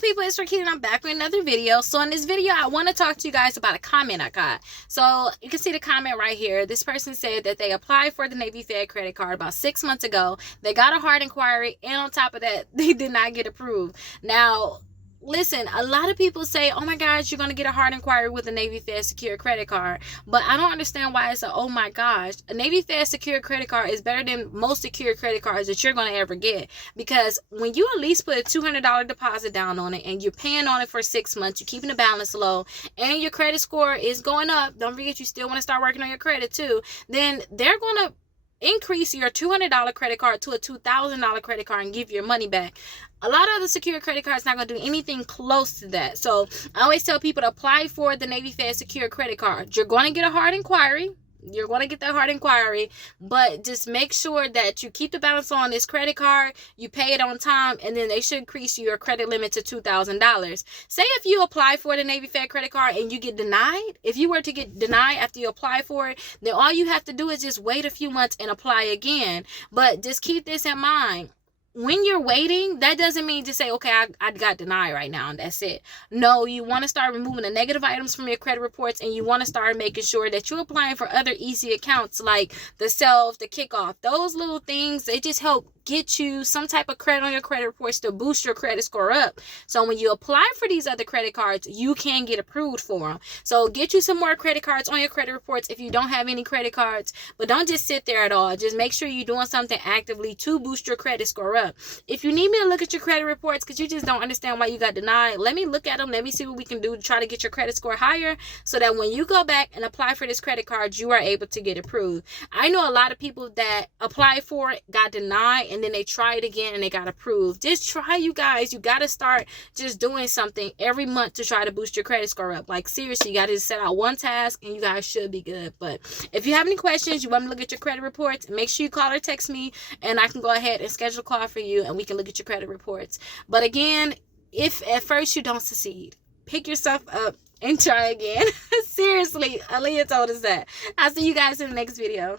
people, it's Rakita and I'm back with another video. So in this video, I want to talk to you guys about a comment I got. So you can see the comment right here. This person said that they applied for the Navy Fed credit card about 6 months ago. They got a hard inquiry, and on top of that, they did not get approved. Now, listen, a lot of people say, oh my gosh, you're going to get a hard inquiry with a Navy Fed secure credit card. But I don't understand why it's a, oh my gosh. A Navy Fed secure credit card is better than most secure credit cards that you're going to ever get. Because when you at least put a $200 deposit down on it and you're paying on it for 6 months, you're keeping the balance low, and your credit score is going up, don't forget you still want to start working on your credit too, then they're going to increase your $200 credit card to a $2,000 credit card and give your money back. A lot of the secure credit cards not going to do anything close to that. So I always tell people to apply for the Navy Fed secure credit card. You're going to get a hard inquiry. You're going to get that hard inquiry, but just make sure that you keep the balance on this credit card, you pay it on time, and then they should increase your credit limit to $2,000. Say if you apply for the Navy Fed credit card and you get denied, if you were to get denied after you apply for it, then all you have to do is just wait a few months and apply again. But just keep this in mind. When you're waiting, that doesn't mean to say, okay, I got denied right now and that's it. No, you want to start removing the negative items from your credit reports, and you want to start making sure that you're applying for other easy accounts like the Self, the Kickoff. Those little things, they just help get you some type of credit on your credit reports to boost your credit score up. So when you apply for these other credit cards, you can get approved for them. So get you some more credit cards on your credit reports if you don't have any credit cards, but don't just sit there at all. Just make sure you're doing something actively to boost your credit score up. If you need me to look at your credit reports because you just don't understand why you got denied, let me look at them. Let me see what we can do to try to get your credit score higher so that when you go back and apply for this credit card, you are able to get approved. I know a lot of people that applied for it, got denied, and then they tried again and they got approved. Just try, you guys. You got to start just doing something every month to try to boost your credit score up. Like, seriously, you got to just set out one task and you guys should be good. But if you have any questions, you want me to look at your credit reports, make sure you call or text me and I can go ahead and schedule a call for you and we can look at your credit reports. But again, if at first you don't succeed, pick yourself up and try again. Seriously, Aaliyah told us that. I'll see you guys in the next video.